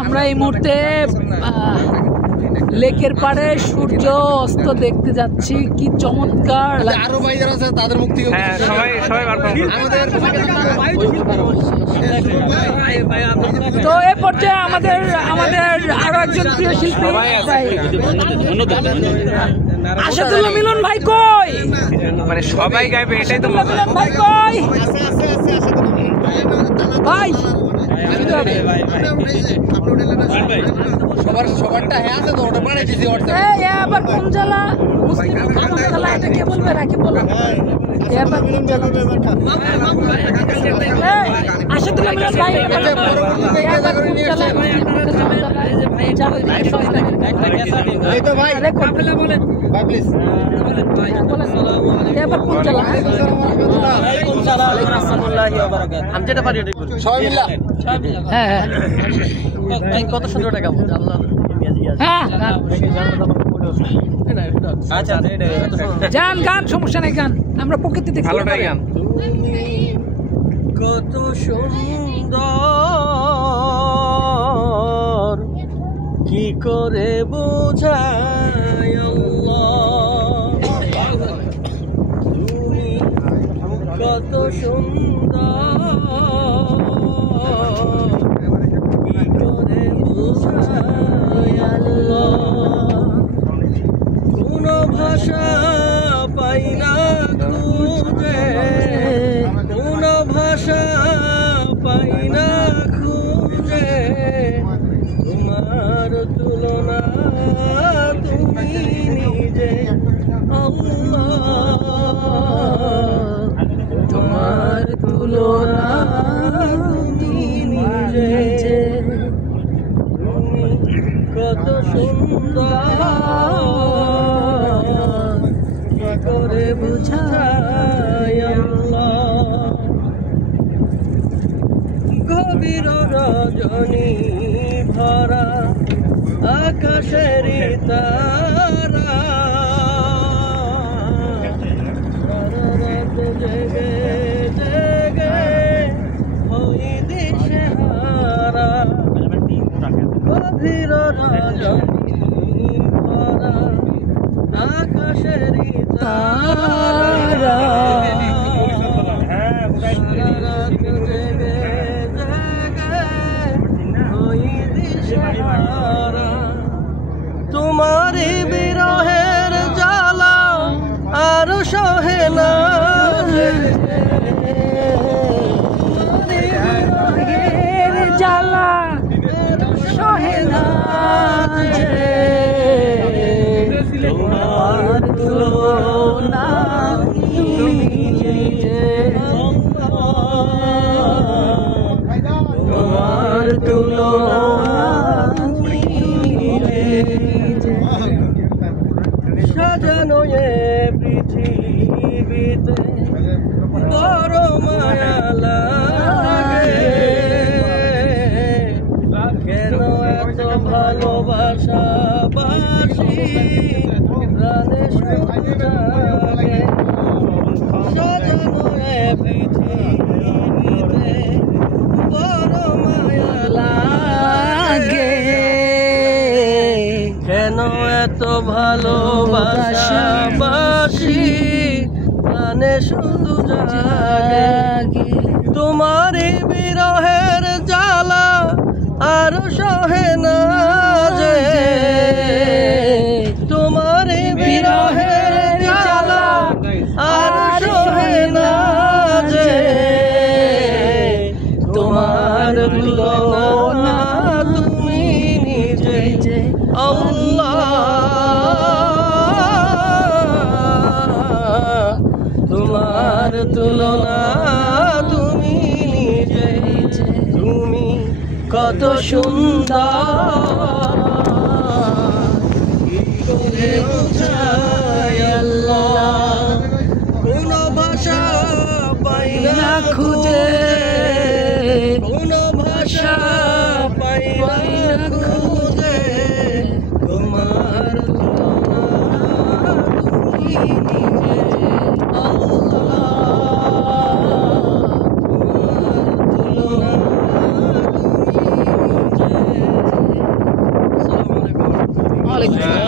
আমরা এই মুহূর্তে লেকের পাড়ে সূর্য অস্ত দেখতে যাচ্ছি, কি চমৎকার। আরো ভাই যারা আছে তাদের মুখ থেকে তো এ পর্যায়ে আমাদের আরো একজন প্রিয় শিল্পী আশাদুল্লাহ মিলন ভাই কই, মানে সবাই গাইবে এটাই তো মিলন ভাই কই ভাই, সবারটা হ্যাঁ আছে তো ওটা বানাইছি আবার কোন জেলা মুসলিম জেলা, এটা কে বলবে রাখি বলো। আশাদুল্লাহ মিলন ভাই আমি যেটা পারি সবাই মিলা। হ্যাঁ কত সুন্দর টাকা হ্যাঁ গান গান সমস্যা নাই, গান আমরা প্রকৃতিতে ভালোটাই গান। কত সুন্দর কি করে বোঝায় তুমি, কত সুন্দর কি করে বোঝায় কোন ভাষা পাই না খুঁজে, কোন ভাষা পাই না খুঁজে, তোমার তুলনা তুমি নিজে তোমার তুলনা তুমি নিজে, তুমি কত সুন্দর কি করে বুঝায় গভীর রজনী ভরা আকাশের তারা, রাত জেগে জেগে হই দিশেহারা, গভীর রজনী ভরা আকাশের তারা, রাত জেগে জেগে হই দিশেহারা, তোমার বিরহের জ্বালা আর সহে না, জ্বালা সহে না, তোমার তুলনা তুমি নিজে, তোমার তুলনা তুমি নিজে, সাজানো এ পৃথিবীতে বড় মায়া লাগে, কেন এত ভালোবাসা বাসি প্রাণে সুজাগে, সাজানো এ পৃথিবীতে বড় মায়া লাগে, কেন এত ভালোবাসা বাসি প্রাণে শুধু জাগে, তোমার বিরহের জ্বালা আর সহে না যে, তোমার বিরহের জ্বালা আর সহে না যে, তোমার তুলনা তুমি নিজে তোমার তুলনা তুমি নিজে, তুমি কত সুন্দর কি করে বোঝায় কোন ভাষা পাই না খুঁজে, কোন ভাষা পাই না খুঁজে, তোমার তুলনা তুমি নিজে তোমার তুলনা তুমি নিজে। ওয়ালাইকুম আসসালাম।